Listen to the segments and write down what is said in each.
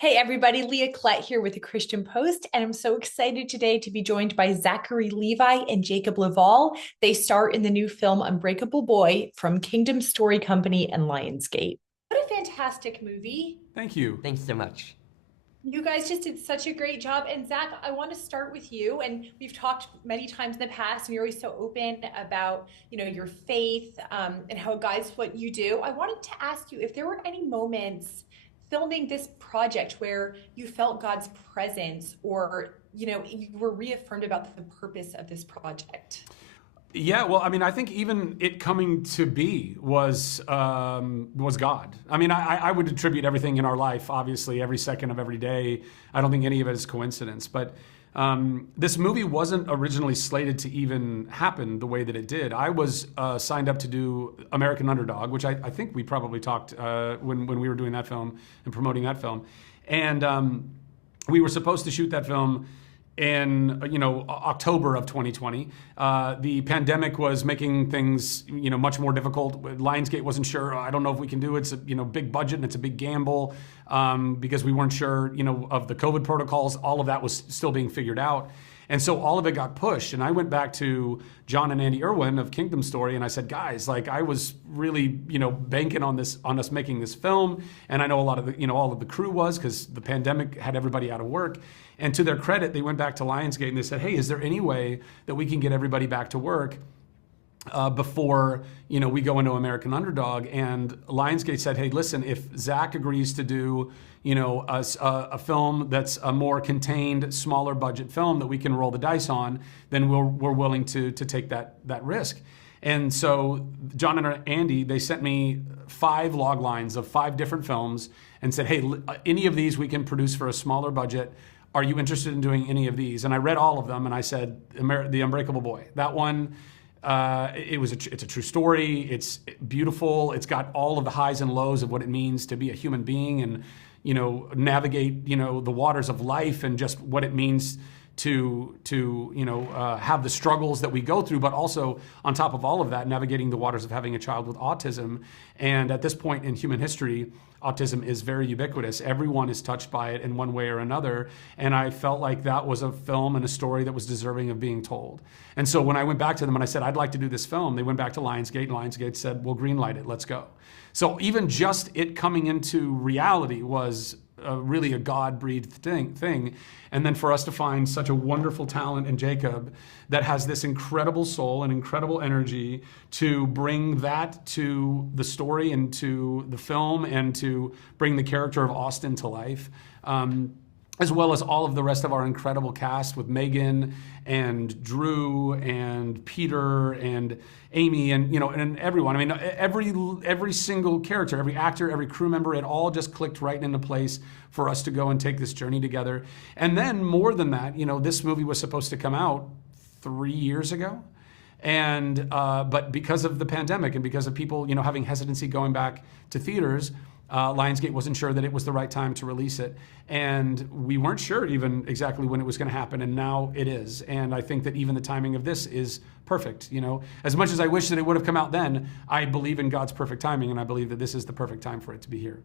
Hey everybody, Leah Klett here with the Christian Post, and I'm so excited today to be joined by Zachary Levi and Jacob Laval. They star in the new film Unbreakable Boy from Kingdom Story Company and Lionsgate. What a fantastic movie. Thank you. Thanks so much. You guys just did such a great job. And Zach, I want to start with you. And we've talked many times in the past, and you're always so open about, your faith and how it guides what you do. I wanted to ask you if there were any moments filming this project where you felt God's presence or, you were reaffirmed about the purpose of this project. Yeah, well, I mean, I think even it coming to be was God. I mean, I would attribute everything in our life, obviously, every second of every day. I don't think any of it is coincidence. But this movie wasn't originally slated to even happen the way that it did. I was signed up to do American Underdog, which I think we probably talked when we were doing that film and promoting that film. And we were supposed to shoot that film in October of 2020. The pandemic was making things much more difficult. Lionsgate wasn't sure. I don't know if we can do it. It's a big budget and it's a big gamble because we weren't sure of the COVID protocols. All of that was still being figured out. And so all of it got pushed. And I went back to John and Andy Irwin of Kingdom Story, and I said, guys, like I was really, banking on us making this film. And I know a lot of the, all of the crew was because the pandemic had everybody out of work. And to their credit, they went back to Lionsgate and they said, hey, is there any way that we can get everybody back to work before we go into American Underdog? And Lionsgate said, hey, listen, if Zach agrees to do a film that's a more contained, smaller budget film that we can roll the dice on, then we're willing to take that risk. And so John and Andy, they sent me 5 log lines of 5 different films and said, hey, any of these we can produce for a smaller budget. Are you interested in doing any of these? And I read all of them and I said, The Unbreakable Boy. That one, it's a true story. It's beautiful. It's got all of the highs and lows of what it means to be a human being and, navigate, the waters of life and just what it means to have the struggles that we go through, but also on top of all of that, navigating the waters of having a child with autism. And at this point in human history, autism is very ubiquitous. Everyone is touched by it in one way or another. And I felt like that was a film and a story that was deserving of being told. And so when I went back to them and I said, I'd like to do this film, they went back to Lionsgate and Lionsgate said, well, greenlight it, let's go. So even just it coming into reality was really a God-breathed thing. And then for us to find such a wonderful talent in Jacob that has this incredible soul and incredible energy to bring that to the story and to the film and to bring the character of Austin to life. As well as all of the rest of our incredible cast with Megan and Drew and Peter and Amy and and everyone. I mean, every single character, every actor, every crew member, it all just clicked right into place for us to go and take this journey together. And then more than that, this movie was supposed to come out 3 years ago. And but because of the pandemic and because of people having hesitancy going back to theaters, Lionsgate wasn't sure that it was the right time to release it. And we weren't sure even exactly when it was going to happen, and now it is. And I think that even the timing of this is perfect. As much as I wish that it would have come out then, I believe in God's perfect timing, and I believe that this is the perfect time for it to be here.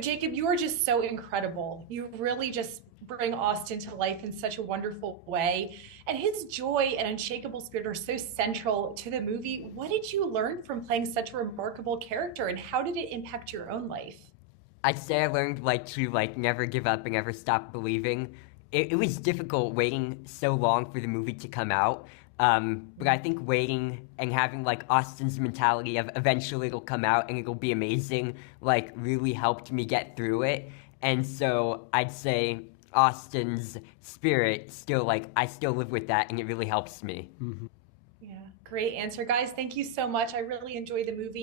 Jacob, you are just so incredible. You really just bring Austin to life in such a wonderful way. And his joy and unshakable spirit are so central to the movie. What did you learn from playing such a remarkable character, and how did it impact your own life? I'd say I learned to never give up and never stop believing. It was difficult waiting so long for the movie to come out. But I think waiting and having Austin's mentality of eventually it'll come out and it'll be amazing, really helped me get through it. And so I'd say Austin's spirit still I still live with that, and it really helps me. Mm-hmm. Yeah, great answer, guys. Thank you so much. I really enjoyed the movie.